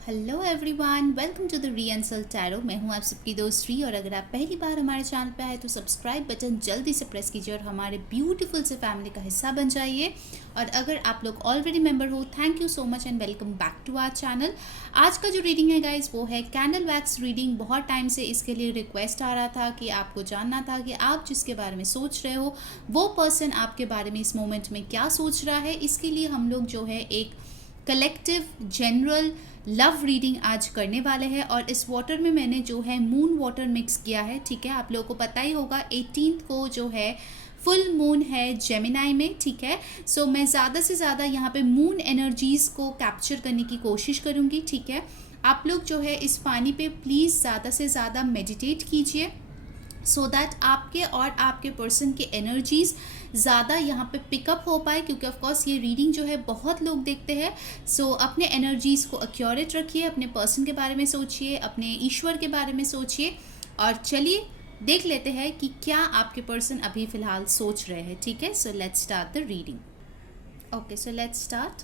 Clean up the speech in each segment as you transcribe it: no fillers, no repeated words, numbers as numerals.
Hello everyone, welcome to the re answer tarot. मैं हूं आप सबकी दोस्त री, और अगर आप पहली बार हमारे चैनल पे आए तो सब्सक्राइब बटन जल्दी से प्रेस कीजिए और हमारे ब्यूटीफुल से फैमिली का हिस्सा बन जाइए। और अगर आप लोग ऑलरेडी मेंबर हो, thank you so much and welcome back to our channel. आज का जो रीडिंग है गाइज वो है कैंडल वैक्स रीडिंग। बहुत टाइम से इसके लिए रिक्वेस्ट आ रहा था कि आपको जानना था कि आप जिसके बारे में सोच रहे हो वो पर्सन आपके बारे में इस मोमेंट में क्या सोच रहा है। इसके लिए हम लोग जो है एक कलेक्टिव जनरल लव रीडिंग आज करने वाले हैं। और इस वाटर में मैंने जो है मून वाटर मिक्स किया है। ठीक है, आप लोगों को पता ही होगा 18 को जो है फुल मून है जेमिनाई में। ठीक है, सो मैं ज़्यादा से ज़्यादा यहाँ पे मून एनर्जीज़ को कैप्चर करने की कोशिश करूँगी। ठीक है, आप लोग जो है इस पानी पे प्लीज़ ज़्यादा से ज़्यादा मेडिटेट कीजिए सो दैट आपके और आपके पर्सन की एनर्जीज़ ज़्यादा यहाँ पे पिकअप हो पाए, क्योंकि ऑफकोर्स ये रीडिंग जो है बहुत लोग देखते हैं। सो अपने एनर्जीज़ को एक्यूरेट रखिए, अपने पर्सन के बारे में सोचिए, अपने ईश्वर के बारे में सोचिए। और चलिए देख लेते हैं कि क्या आपके पर्सन अभी फ़िलहाल सोच रहे हैं। ठीक है, so let's start the reading. Okay, so let's start.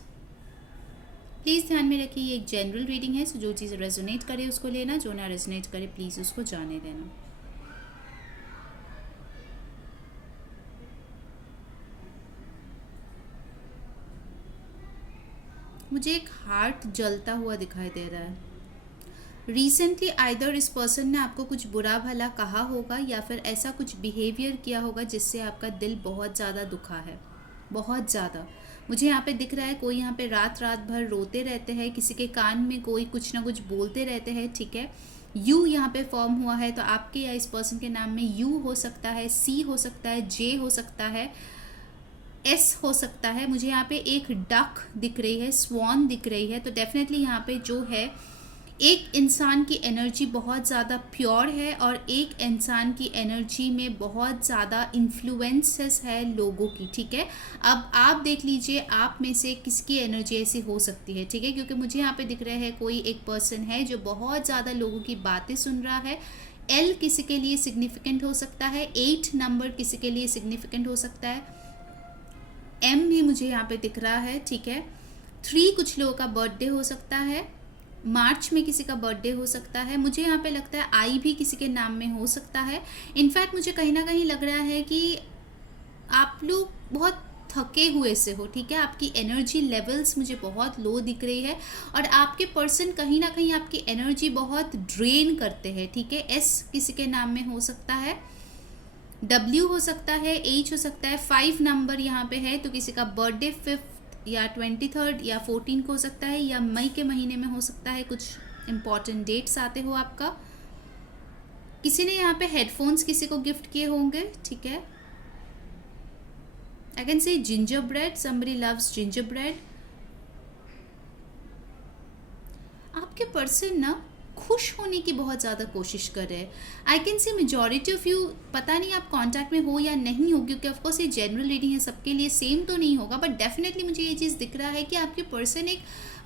Please ध्यान में रखिए ये एक जनरल रीडिंग है, सो जो चीज़ रेजोनेट करे उसको लेना, जो ना रेजोनेट करे प्लीज़ उसको जाने देना। मुझे एक हार्ट जलता हुआ दिखाई दे रहा है। रिसेंटली आइदर इस पर्सन ने आपको कुछ बुरा भला कहा होगा या फिर ऐसा कुछ बिहेवियर किया होगा जिससे आपका दिल बहुत ज़्यादा दुखा है, बहुत ज़्यादा। मुझे यहाँ पे दिख रहा है कोई यहाँ पे रात रात भर रोते रहते हैं, किसी के कान में कोई कुछ ना कुछ बोलते रहते हैं। ठीक है, यू यहाँ पे फॉर्म हुआ है, तो आपके या इस पर्सन के नाम में यू हो सकता है, सी हो सकता है, जे हो सकता है, एस हो सकता है। मुझे यहाँ पे एक डक दिख रही है, स्वान दिख रही है। तो डेफिनेटली यहाँ पे जो है एक इंसान की एनर्जी बहुत ज़्यादा प्योर है और एक इंसान की एनर्जी में बहुत ज़्यादा इन्फ्लुएंसेस है लोगों की। ठीक है, अब आप देख लीजिए आप में से किसकी एनर्जी ऐसी हो सकती है। ठीक है, क्योंकि मुझे यहाँ पे दिख रहा है कोई एक पर्सन है जो बहुत ज़्यादा लोगों की बातें सुन रहा है। एल किसी के लिए सिग्निफिकेंट हो सकता है, 8 नंबर किसी के लिए सिग्निफिकेंट हो सकता है, एम भी मुझे यहाँ पे दिख रहा है। ठीक है, 3 कुछ लोगों का बर्थडे हो सकता है, मार्च में किसी का बर्थडे हो सकता है। मुझे यहाँ पे लगता है आई भी किसी के नाम में हो सकता है। इनफैक्ट मुझे कहीं ना कहीं लग रहा है कि आप लोग बहुत थके हुए से हो। ठीक है, आपकी एनर्जी लेवल्स मुझे बहुत लो दिख रही है और आपके पर्सन कहीं ना कहीं आपकी एनर्जी बहुत ड्रेन करते हैं। ठीक है, एस किसी के नाम में हो सकता है, W हो सकता है, H हो सकता है, 5 नंबर यहाँ पे है तो किसी का बर्थडे 5th या 23rd या 14 को हो सकता है, या मई के महीने में हो सकता है। कुछ इंपॉर्टेंट डेट्स आते हो आपका। किसी ने यहाँ पे हेडफोन्स किसी को गिफ्ट किए होंगे। ठीक है, I can say ginger bread, somebody loves ginger bread. आपके पर्सन ना खुश होने की बहुत ज़्यादा कोशिश कर रहे हैं। I can see majority of you, पता नहीं आप कांटेक्ट में हो या नहीं हो, क्योंकि ऑफकोर्स ये जनरल रीडिंग है, सबके लिए सेम तो नहीं होगा, बट डेफिनेटली मुझे ये चीज़ दिख रहा है कि आपके पर्सन एक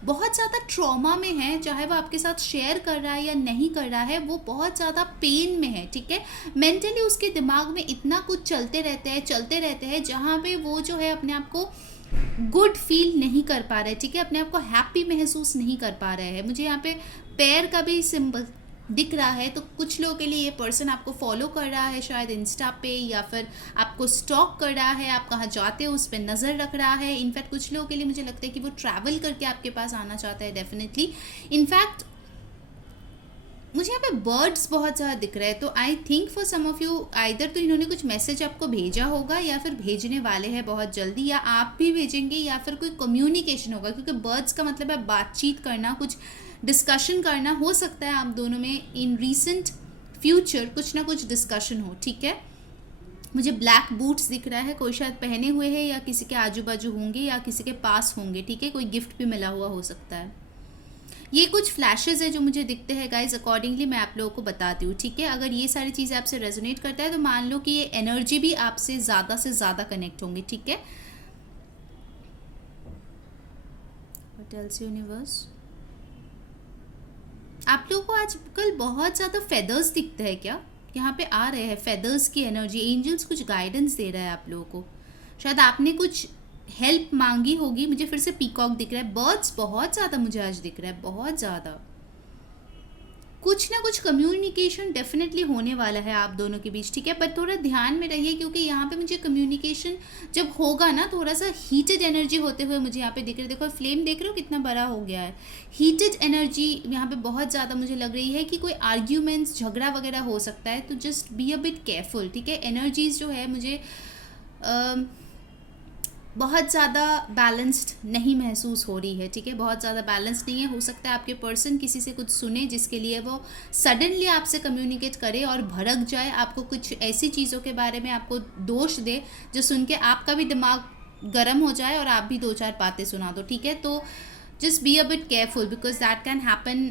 बहुत ज़्यादा ट्रॉमा में है। चाहे वो आपके साथ शेयर कर रहा है या नहीं कर रहा है, वो बहुत ज़्यादा पेन में है। ठीक है, मेंटली उसके दिमाग में इतना कुछ चलते रहते हैं जहाँ पे वो जो है अपने आप को गुड फील नहीं कर पा रहे। ठीक है, अपने आप को हैप्पी महसूस नहीं कर पा रहे हैं। मुझे यहाँ पे पैर का भी सिंबल दिख रहा है, तो कुछ लोगों के लिए ये पर्सन आपको फॉलो कर रहा है शायद इंस्टा पे, या फिर आपको स्टॉक कर रहा है, आप कहाँ जाते हो उस पर नज़र रख रहा है। इनफैक्ट कुछ लोगों के लिए मुझे लगता है कि वो ट्रैवल करके आपके पास आना चाहता है डेफिनेटली। इनफैक्ट मुझे यहाँ पे बर्ड्स बहुत ज़्यादा दिख रहे हैं, तो I think for some of you either तो इन्होंने कुछ मैसेज आपको भेजा होगा या फिर भेजने वाले हैं बहुत जल्दी, या आप भी भेजेंगे, या फिर कोई कम्युनिकेशन होगा, क्योंकि बर्ड्स का मतलब है बातचीत करना, कुछ डिस्कशन करना। हो सकता है आप दोनों में इन रीसेंट फ्यूचर कुछ ना कुछ डिस्कशन हो। ठीक है, मुझे ब्लैक बूट्स दिख रहा है, कोई शायद पहने हुए है या किसी के आजू बाजू होंगे या किसी के पास होंगे। ठीक है, कोई गिफ्ट भी मिला हुआ हो सकता है। ये कुछ फ्लैशेस है जो मुझे दिखते हैं गाइज, अकॉर्डिंगली मैं आप लोगों को बताती हूँ। ठीक है, अगर ये सारी चीज़ें आपसे रेजोनेट करता है तो मान लो कि ये एनर्जी भी आपसे ज़्यादा कनेक्ट होंगी। ठीक है, व्हाट एल्स यूनिवर्स। आप लोगों को आजकल बहुत ज़्यादा फेदर्स दिखते हैं क्या? यहाँ पे आ रहे हैं फेदर्स की एनर्जी, एंजल्स कुछ गाइडेंस दे रहा है आप लोगों को। शायद आपने कुछ हेल्प मांगी होगी। मुझे फिर से पीकॉक दिख रहा है, बर्ड्स बहुत ज़्यादा मुझे आज दिख रहा है, बहुत ज़्यादा। कुछ ना कुछ कम्युनिकेशन डेफिनेटली होने वाला है आप दोनों के बीच, ठीक है। पर थोड़ा ध्यान में रहिए, क्योंकि यहाँ पे मुझे कम्युनिकेशन जब होगा ना, थोड़ा सा हीटेड एनर्जी होते हुए मुझे यहाँ पे दिख रही है। देखो फ्लेम देख रहे हो कितना बड़ा हो गया है। हीटेड एनर्जी यहाँ पे बहुत ज़्यादा मुझे लग रही है कि कोई आर्ग्यूमेंट्स, झगड़ा वगैरह हो सकता है, तो just be a bit careful, ठीक है। एनर्जीज जो है मुझे बहुत ज़्यादा बैलेंस्ड नहीं महसूस हो रही है, ठीक है। बहुत ज़्यादा बैलेंस्ड नहीं है। हो सकता है आपके पर्सन किसी से कुछ सुने जिसके लिए वो सडनली आपसे कम्युनिकेट करे और भड़क जाए, आपको कुछ ऐसी चीज़ों के बारे में आपको दोष दे जो सुन के आपका भी दिमाग गर्म हो जाए और आप भी दो चार बातें सुना दो, ठीक है। तो just be a bit careful because that can happen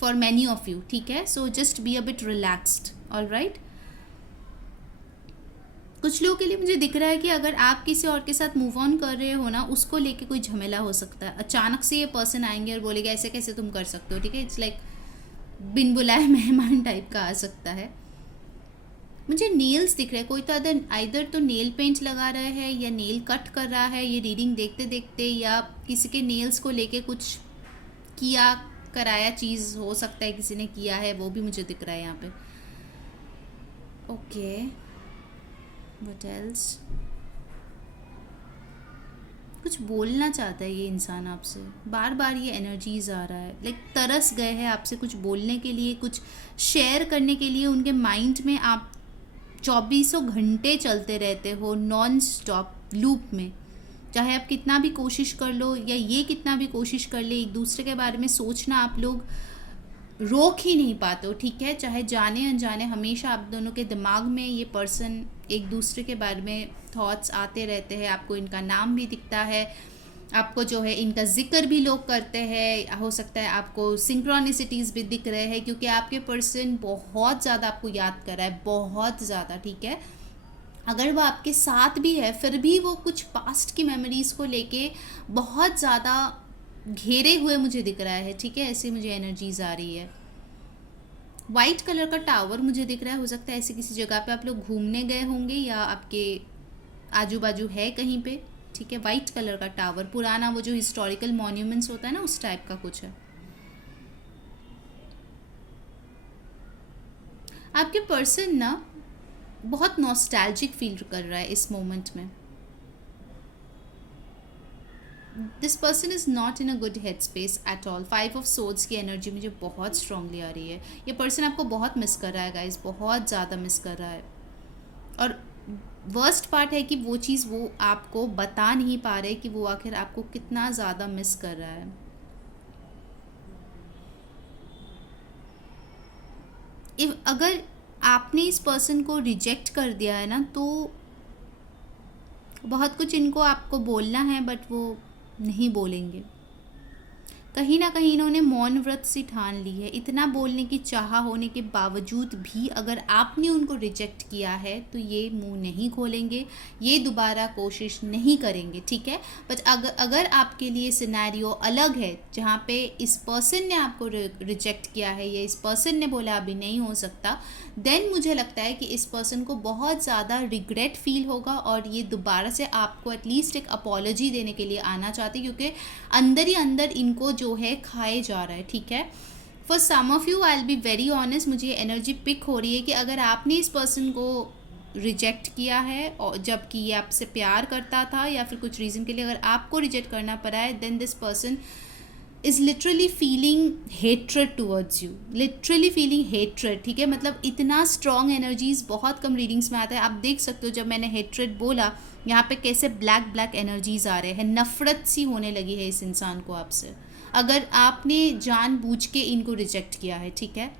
for many of you, ठीक है। So just be a bit relaxed, all right. कुछ लोगों के लिए मुझे दिख रहा है कि अगर आप किसी और के साथ मूव ऑन कर रहे हो ना, उसको लेके कोई झमेला हो सकता है। अचानक से ये पर्सन आएंगे और बोलेगा ऐसे कैसे तुम कर सकते हो, ठीक है। इट्स लाइक बिन बुलाए मेहमान टाइप का आ सकता है। मुझे नेल्स दिख रहे हैं, कोई तो आइदर तो नेल पेंट लगा रहा है या नेल कट कर रहा है ये रीडिंग देखते देखते, या किसी के नेल्स को लेके कुछ किया कराया चीज़ हो सकता है, किसी ने किया है, वो भी मुझे दिख रहा है यहाँ पे। Okay, what else. कुछ बोलना चाहता है ये इंसान आपसे, बार बार ये एनर्जीज आ रहा है, लाइक तरस गए हैं आपसे कुछ बोलने के लिए, कुछ शेयर करने के लिए। उनके माइंड में आप 24 घंटे चलते रहते हो नॉन स्टॉप लूप में, चाहे आप कितना भी कोशिश कर लो या ये कितना भी कोशिश कर ले, एक दूसरे के बारे में सोचना आप लोग रोक ही नहीं पाते हो, ठीक है। चाहे जाने अनजाने हमेशा आप दोनों के दिमाग में ये पर्सन एक दूसरे के बारे में थॉट्स आते रहते हैं। आपको इनका नाम भी दिखता है, आपको जो है इनका जिक्र भी लोग करते हैं। हो सकता है आपको सिंक्रोनिसिटीज़ भी दिख रहे हैं, क्योंकि आपके पर्सन बहुत ज़्यादा आपको याद कर रहा है, बहुत ज़्यादा, ठीक है। अगर वो आपके साथ भी है फिर भी वो कुछ पास्ट की मेमोरीज़ को लेके बहुत ज़्यादा घेरे हुए मुझे दिख रहा है, ठीक है। ऐसे मुझे एनर्जीज आ रही है। वाइट कलर का टावर मुझे दिख रहा है। हो सकता है ऐसे किसी जगह पे आप लोग घूमने गए होंगे या आपके आजू बाजू है कहीं पे, ठीक है। वाइट कलर का टावर, पुराना वो जो हिस्टोरिकल मॉन्यूमेंट्स होता है ना, उस टाइप का कुछ है। आपके पर्सन ना बहुत नॉस्टैल्जिक फील कर रहा है इस मोमेंट में। This person is not in a good head space at all. 5 of swords की एनर्जी मुझे बहुत स्ट्रांगली आ रही है। ये पर्सन आपको बहुत मिस कर रहा है गाइस, बहुत ज़्यादा मिस कर रहा है। और वर्स्ट पार्ट है कि वो चीज़ वो आपको बता नहीं पा रहे कि वो आखिर आपको कितना ज़्यादा मिस कर रहा है। अगर आपने इस पर्सन को रिजेक्ट कर दिया है ना, तो बहुत कुछ इनको आपको बोलना है बट वो नहीं बोलेंगे। कहीं ना कहीं इन्होंने मौन व्रत से ठान ली है। इतना बोलने की चाह होने के बावजूद भी अगर आपने उनको रिजेक्ट किया है तो ये मुंह नहीं खोलेंगे, ये दोबारा कोशिश नहीं करेंगे, ठीक है। बट अगर आपके लिए सिनेरियो अलग है जहाँ पे इस पर्सन ने आपको रिजेक्ट किया है या इस पर्सन ने बोला अभी नहीं हो सकता, देन मुझे लगता है कि इस पर्सन को बहुत ज़्यादा रिग्रेट फील होगा और ये दोबारा से आपको एटलीस्ट एक अपॉलॉजी देने के लिए आना चाहते, क्योंकि अंदर ही अंदर इनको जो है खाए जा रहा है, ठीक है। For some of you I will be very honest, मुझे एनर्जी पिक हो रही है कि अगर आपने इस पर्सन को रिजेक्ट किया है और जबकि ये आपसे प्यार करता था या फिर कुछ रीज़न के लिए अगर आपको रिजेक्ट करना पड़ा है, then this person is literally feeling hatred towards you, literally feeling hatred, ठीक है। मतलब इतना स्ट्रॉन्ग एनर्जीज बहुत कम रीडिंग्स में आता है। आप देख सकते हो जब मैंने हेट्रेड बोला यहाँ पे कैसे ब्लैक ब्लैक एनर्जीज आ रहे हैं, नफरत सी होने लगी है इस इंसान को आपसे, अगर आपने जानबूझ के इनको रिजेक्ट किया है, ठीक है।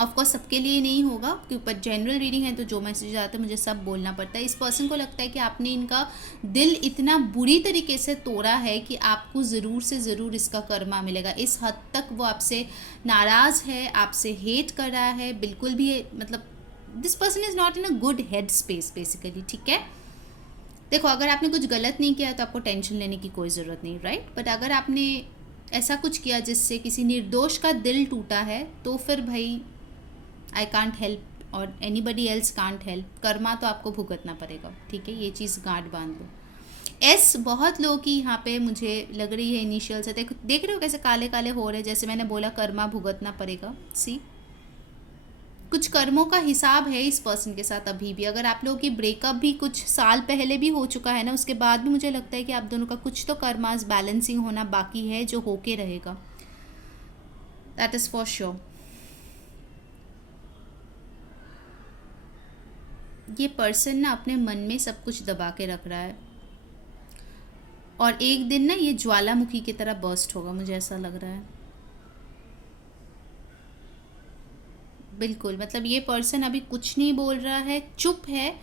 ऑफकोर्स सबके लिए नहीं होगा क्योंकि जनरल रीडिंग है तो जो मैसेज आता है मुझे सब बोलना पड़ता है। इस पर्सन को लगता है कि आपने इनका दिल इतना बुरी तरीके से तोड़ा है कि आपको ज़रूर से ज़रूर इसका कर्मा मिलेगा। इस हद तक वो आपसे नाराज़ है, आपसे हेट कर रहा है, बिल्कुल भी मतलब this person is not in a good head space basically, ठीक है। देखो अगर आपने कुछ गलत नहीं किया तो आपको टेंशन लेने की कोई ज़रूरत नहीं, राइट। बट अगर आपने ऐसा कुछ किया जिससे किसी निर्दोष का दिल टूटा है तो फिर भाई आई कांट हेल्प और anybody else can't help, Karma तो आपको भुगतना पड़ेगा, ठीक है। ये चीज़ गांठ बांध लो। एस बहुत लोगों की यहाँ पे मुझे लग रही है इनिशियल से। देख रहे हो कैसे काले काले हो रहे हैं, जैसे मैंने बोला कर्मा भुगतना पड़ेगा। सी कुछ कर्मों का हिसाब है इस पर्सन के साथ अभी भी। अगर आप लोगों की ब्रेकअप भी कुछ साल पहले भी हो चुका है ना, उसके बाद भी मुझे लगता है कि आप दोनों का कुछ तो कर्मास बैलेंसिंग होना बाकी है जो होके रहेगा। That is for sure. ये पर्सन ना अपने मन में सब कुछ दबा के रख रहा है और एक दिन ना ये ज्वालामुखी की तरह बर्स्ट होगा, मुझे ऐसा लग रहा है। बिल्कुल, मतलब ये पर्सन अभी कुछ नहीं बोल रहा है, चुप है।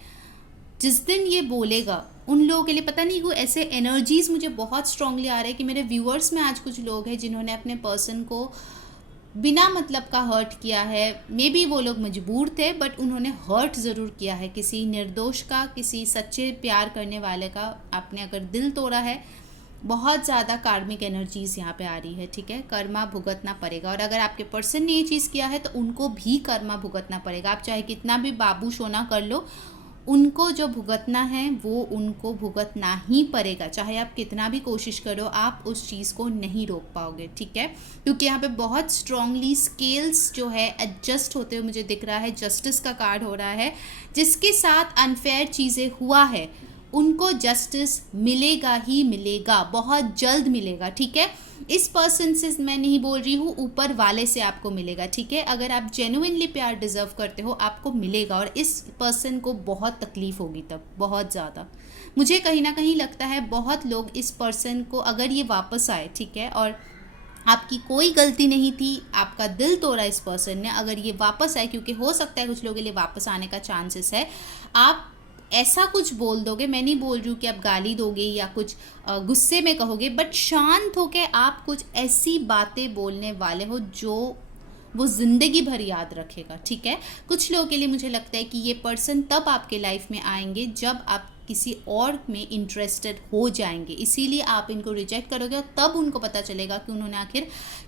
जिस दिन ये बोलेगा उन लोगों के लिए पता नहीं क्यों ऐसे एनर्जीज मुझे बहुत स्ट्रांगली आ रहे हैं कि मेरे व्यूअर्स में आज कुछ लोग हैं जिन्होंने अपने पर्सन को बिना मतलब का हर्ट किया है। मे बी वो लोग मजबूर थे बट उन्होंने हर्ट ज़रूर किया है किसी निर्दोष का, किसी सच्चे प्यार करने वाले का। आपने अगर दिल तोड़ा है, बहुत ज़्यादा कार्मिक एनर्जीज यहाँ पे आ रही है, ठीक है। कर्मा भुगतना पड़ेगा और अगर आपके पर्सन ने ये चीज़ किया है तो उनको भी कर्मा भुगतना पड़ेगा। आप चाहे कितना भी बाबू सोना कर लो, उनको जो भुगतना है वो उनको भुगतना ही पड़ेगा। चाहे आप कितना भी कोशिश करो, आप उस चीज़ को नहीं रोक पाओगे, ठीक है। क्योंकि यहाँ पे बहुत स्ट्रांगली स्केल्स जो है एडजस्ट होते हुए मुझे दिख रहा है। जस्टिस का कार्ड हो रहा है। जिसके साथ अनफेयर चीज़ें हुआ है उनको जस्टिस मिलेगा ही मिलेगा, बहुत जल्द मिलेगा, ठीक है। इस पर्सन से मैं नहीं बोल रही हूँ, ऊपर वाले से आपको मिलेगा, ठीक है। अगर आप जेन्युइनली प्यार डिजर्व करते हो आपको मिलेगा और इस पर्सन को बहुत तकलीफ होगी तब, बहुत ज़्यादा। मुझे कहीं ना कहीं लगता है बहुत लोग इस पर्सन को, अगर ये वापस आए, ठीक है, और आपकी कोई गलती नहीं थी, आपका दिल तोड़ा इस पर्सन ने, अगर ये वापस आए, क्योंकि हो सकता है कुछ लोगों के लिए वापस आने का चांसेस है, आप ऐसा कुछ बोल दोगे, मैं नहीं बोल रही हूँ कि आप गाली दोगे या कुछ गुस्से में कहोगे, बट शांत होके आप कुछ ऐसी बातें बोलने वाले हो जो वो ज़िंदगी भर याद रखेगा, ठीक है। कुछ लोगों के लिए मुझे लगता है कि ये पर्सन तब आपके लाइफ में आएंगे जब आप किसी और में इंटरेस्टेड हो जाएंगे, इसीलिए आप इनको रिजेक्ट करोगे और तब उनको पता चलेगा कि उन्होंने आखिर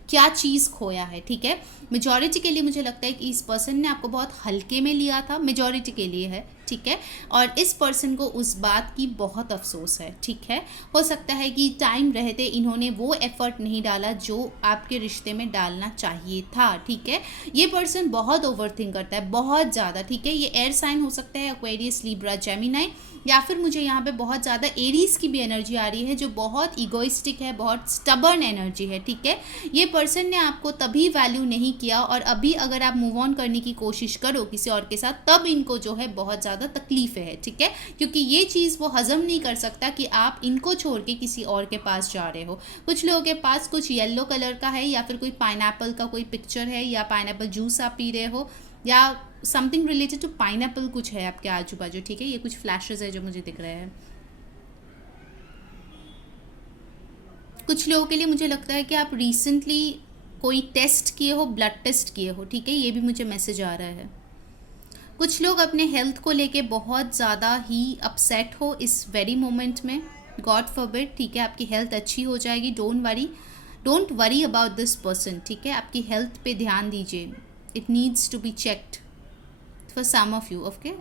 क्या चीज़ खोया है, ठीक है। मेजॉरिटी के लिए मुझे लगता है कि इस पर्सन ने आपको बहुत हल्के में लिया था, मेजॉरिटी के लिए है, ठीक है। और इस पर्सन को उस बात की बहुत अफसोस है, ठीक है। हो सकता है कि टाइम रहते इन्होंने वो एफर्ट नहीं डाला जो आपके रिश्ते में डालना चाहिए था, ठीक है। ये पर्सन बहुत ओवरथिंक करता है, बहुत ज़्यादा, ठीक है। ये एयर साइन हो सकता है, एक्वेरियस, लिब्रा, जेमिनाई, या फिर मुझे यहाँ पे बहुत ज़्यादा एरीज की भी एनर्जी आ रही है जो बहुत इगोइस्टिक है, बहुत स्टबर्न एनर्जी है, ठीक है। ये पर्सन ने आपको तभी वैल्यू नहीं किया और अभी अगर आप मूव ऑन करने की कोशिश करो किसी और के साथ, तब इनको जो है बहुत ज़्यादा तकलीफ है, ठीक है। क्योंकि ये चीज़ वो हजम नहीं कर सकता कि आप इनको छोड़ के किसी और के पास जा रहे हो। कुछ लोगों के पास कुछ येलो कलर का है या फिर कोई पाइनएप्पल का कोई पिक्चर है या पाइनएप्पल जूस आप पी रहे हो या समथिंग रिलेटेड टू पाइनएप्पल कुछ है आपके आजू बाजू, ठीक है। ये कुछ फ्लैशेस है जो मुझे दिख रहे हैं। कुछ लोगों के लिए मुझे लगता है कि आप रिसेंटली कोई टेस्ट किए हो, ब्लड टेस्ट किए हो, ठीक है, ये भी मुझे मैसेज आ रहा है। कुछ लोग अपने हेल्थ को लेके बहुत ज़्यादा ही अपसेट हो इस वेरी मोमेंट में, गॉड फॉरबिड, ठीक है। आपकी हेल्थ अच्छी हो जाएगी, don't worry about this person, ठीक है। आपकी हेल्थ पे ध्यान दीजिए, it needs to be checked for some of you,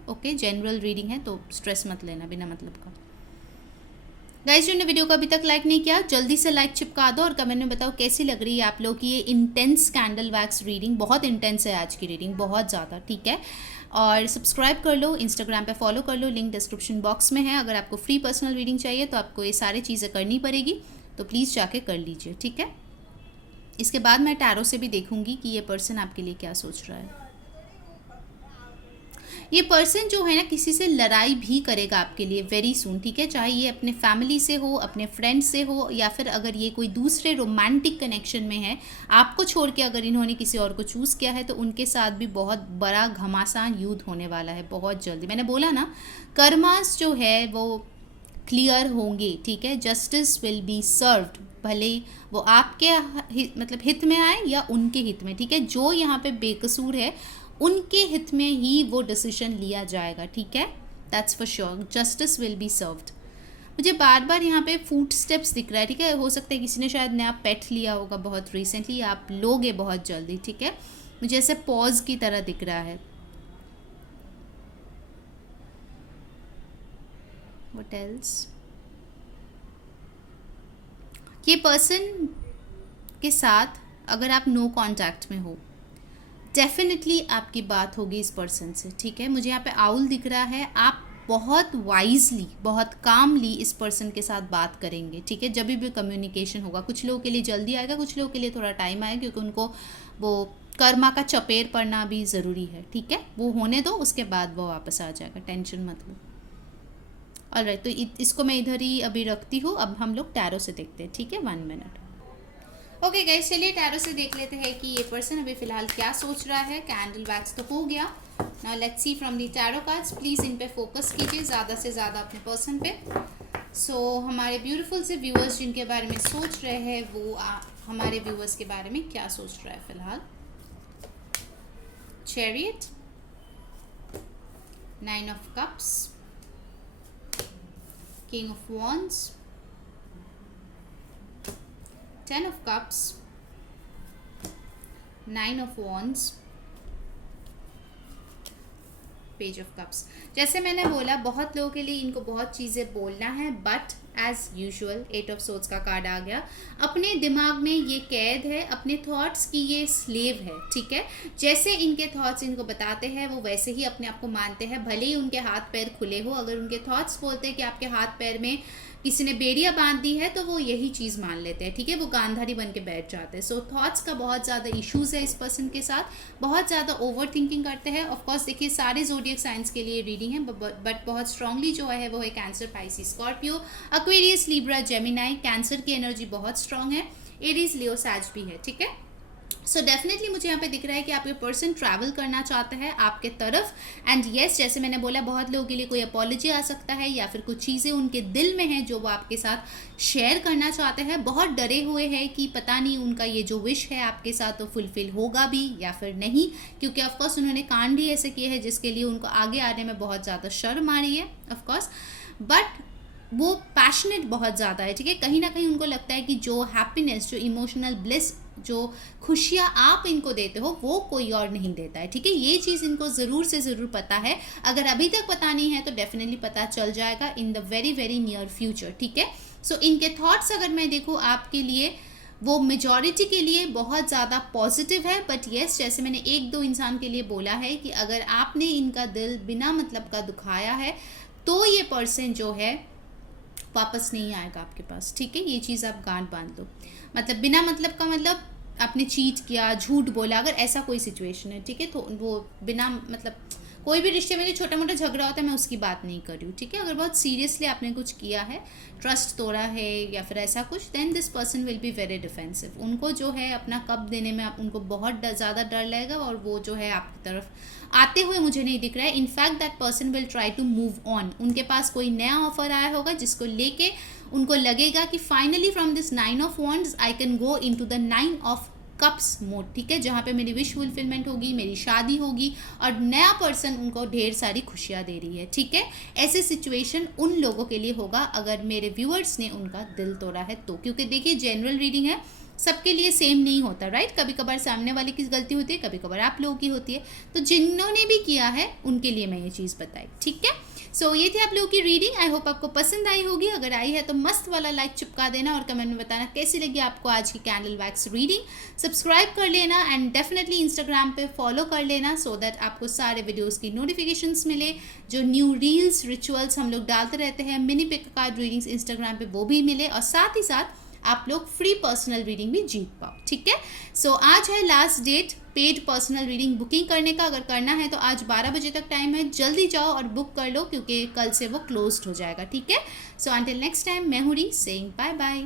okay. General reading है तो स्ट्रेस मत लेना बिना मतलब का। गाइस, जिन्होंने वीडियो को अभी तक लाइक नहीं किया, जल्दी से लाइक चिपका दो और कमेंट में बताओ कैसी लग रही है आप लोग की ये इंटेंस कैंडल वैक्स रीडिंग। बहुत इंटेंस है आज की रीडिंग, बहुत ज़्यादा, ठीक है। और सब्सक्राइब कर लो, इंस्टाग्राम पे फॉलो कर लो, लिंक डिस्क्रिप्शन बॉक्स में है। अगर आपको फ्री पर्सनल रीडिंग चाहिए तो आपको ये सारी चीज़ें करनी पड़ेगी, तो प्लीज़ जाके कर लीजिए, ठीक है। इसके बाद मैं टैरो से भी देखूंगी कि ये पर्सन आपके लिए क्या सोच रहा है। ये पर्सन जो है ना किसी से लड़ाई भी करेगा आपके लिए वेरी सून, ठीक है। चाहे ये अपने फैमिली से हो, अपने फ्रेंड से हो, या फिर अगर ये कोई दूसरे रोमांटिक कनेक्शन में है, आपको छोड़ के अगर इन्होंने किसी और को चूज़ किया है तो उनके साथ भी बहुत बड़ा घमासान युद्ध होने वाला है बहुत जल्दी। मैंने बोला ना, कर्मास जो है वो क्लियर होंगे, ठीक है। जस्टिस विल बी सर्व्ड, भले वो आपके मतलब हित में आए या उनके हित में, ठीक है। जो यहाँ पे बेकसूर है उनके हित में ही वो डिसीजन लिया जाएगा, ठीक है। That's for sure, justice will be served. मुझे बार बार यहाँ पे फूट स्टेप्स दिख रहा है, ठीक है। हो सकता है किसी ने शायद नया पेट लिया होगा बहुत रिसेंटली, आप लोगे बहुत जल्दी, ठीक है। मुझे ऐसे पॉज की तरह दिख रहा है। What else? ये पर्सन के साथ अगर आप नो कांटेक्ट में हो, डेफिनेटली आपकी बात होगी इस पर्सन से, ठीक है। मुझे यहाँ पे आउल दिख रहा है, आप बहुत वाइजली, बहुत कामली इस पर्सन के साथ बात करेंगे, ठीक है। जब भी कम्युनिकेशन होगा, कुछ लोगों के लिए जल्दी आएगा, कुछ लोगों के लिए थोड़ा टाइम आएगा, क्योंकि उनको वो कर्मा का चपेट पड़ना भी ज़रूरी है, ठीक है। वो होने दो, उसके बाद वो वापस आ जाएगा, टेंशन मत लो। ऑलराइट, तो इसको मैं इधर ही अभी रखती हूँ। अब हम लोग टैरो से देखते हैं, ठीक है। 1 मिनट। ओके गाइस, चलिए टैरो से देख लेते हैं कि ये पर्सन अभी फ़िलहाल क्या सोच रहा है। कैंडल वैक्स तो हो गया। Now let's see from the tarot cards. Please इन पे फोकस कीजिए ज़्यादा से ज़्यादा अपने पर्सन पे। सो हमारे ब्यूटीफुल से व्यूअर्स जिनके बारे में सोच रहे हैं, वो हमारे व्यूअर्स के बारे में क्या सोच रहा है फ़िलहाल। Chariot, 9 of cups, king of wands, 10 of cups, 9 of wands, page of cups. जैसे मैंने बोला, बहुत लोगों के लिए इनको बहुत चीज़ें बोलना है, but as usual 8 of swords का कार्ड आ गया। अपने दिमाग में ये कैद है, अपने थॉट्स की ये स्लेव है, ठीक है। जैसे इनके थॉट्स इनको बताते हैं, वो वैसे ही अपने आप को मानते हैं, भले ही उनके हाथ पैर खुले हो। अगर उनके थॉट्स बोलते हैं कि आपके हाथ पैर में किसी ने बेड़ियाँ बांध दी है, तो वो यही चीज़ मान लेते हैं, ठीक है। वो गांधारी बन के बैठ जाते हैं। सो थॉट्स का बहुत ज़्यादा इश्यूज़ है इस पर्सन के साथ, बहुत ज़्यादा ओवर थिंकिंग करते हैं। ऑफकोर्स देखिए, सारे ज़ोडिएक साइंस के लिए रीडिंग है, बट बहुत स्ट्रांगली जो है वो है cancer, Pisces, Scorpio, Aquarius, Libra, Gemini. Cancer की एनर्जी बहुत स्ट्रांग है। एरीज, लियो, सैज भी है, ठीक है। सो डेफिनेटली मुझे यहाँ पे दिख रहा है कि आपके पर्सन ट्रैवल करना चाहता है आपके तरफ। एंड येस, जैसे मैंने बोला, बहुत लोगों के लिए कोई अपॉलॉजी आ सकता है, या फिर कुछ चीज़ें उनके दिल में हैं जो वो आपके साथ शेयर करना चाहते हैं। बहुत डरे हुए हैं कि पता नहीं उनका ये जो विश है आपके साथ तो फुलफिल होगा भी या फिर नहीं, क्योंकि ऑफकोर्स उन्होंने कांड ही ऐसे किए हैं जिसके लिए उनको आगे आने में बहुत ज़्यादा शर्म आ रही है ऑफकोर्स। बट वो पैशनेट बहुत ज़्यादा है, ठीक है। कहीं ना कहीं उनको लगता है कि जो हैप्पीनेस, जो इमोशनल ब्लिस, जो खुशियाँ आप इनको देते हो, वो कोई और नहीं देता है, ठीक है। ये चीज़ इनको ज़रूर से ज़रूर पता है। अगर अभी तक पता नहीं है तो डेफिनेटली पता चल जाएगा in the very very near future, ठीक है। सो इनके थॉट्स अगर मैं देखूँ आपके लिए, वो मेजॉरिटी के लिए बहुत ज़्यादा पॉजिटिव है। बट येस, जैसे मैंने 1-2 इंसान के लिए बोला है कि अगर आपने इनका दिल बिना मतलब का दुखाया है, तो ये पर्सन जो है वापस नहीं आएगा आपके पास, ठीक है। ये चीज़ आप गांठ बांध लो। मतलब बिना मतलब का मतलब आपने चीट किया, झूठ बोला, अगर ऐसा कोई सिचुएशन है, ठीक है, तो वो बिना मतलब कोई भी रिश्ते में जो छोटा मोटा झगड़ा होता है, मैं उसकी बात नहीं कर रही हूँ, ठीक है। अगर बहुत सीरियसली आपने कुछ किया है, ट्रस्ट तोड़ा है या फिर ऐसा कुछ, then this person will be very defensive. उनको जो है अपना कप देने में उनको बहुत ज़्यादा डर लगेगा, और वो जो है आपकी तरफ आते हुए मुझे नहीं दिख रहा है। In fact that person will try to move on. उनके पास कोई नया ऑफर आया होगा जिसको लेके उनको लगेगा कि finally from this 9 of wands I can go into the 9 of cups mode, ठीक है, जहाँ पे मेरी विश फुलफिलमेंट होगी, मेरी शादी होगी, और नया पर्सन उनको ढेर सारी खुशियाँ दे रही है, ठीक है। ऐसे सिचुएशन उन लोगों के लिए होगा अगर मेरे व्यूअर्स ने उनका दिल तोड़ा है तो, क्योंकि देखिए जनरल रीडिंग है, सबके लिए सेम नहीं होता, राइट। कभी कभार सामने वाले की गलती होती है, कभी कभार आप लोगों की होती है। तो जिन्होंने भी किया है उनके लिए मैं ये चीज़ बताई, ठीक है। सो ये थी आप लोगों की रीडिंग। आई होप आपको पसंद आई होगी। अगर आई है तो मस्त वाला लाइक चिपका देना और कमेंट में बताना कैसी लगी आपको आज की कैंडल वैक्स रीडिंग। सब्सक्राइब कर लेना एंड डेफिनेटली इंस्टाग्राम पे फॉलो कर लेना, सो दैट आपको सारे वीडियोस की नोटिफिकेशंस मिले। जो न्यू रील्स, रिचुअल्स हम लोग डालते रहते हैं, mini pick card readings Instagram पे, वो भी मिले, और साथ ही साथ आप लोग फ्री पर्सनल रीडिंग भी जीत पाओ, ठीक है। सो आज है last date paid personal reading booking करने का। अगर करना है तो आज 12 बजे तक टाइम है, जल्दी जाओ और बुक कर लो, क्योंकि कल से वो क्लोज्ड हो जाएगा, ठीक है। सो अंटिल नेक्स्ट टाइम, मैं हूँ री सेइंग बाय बाय।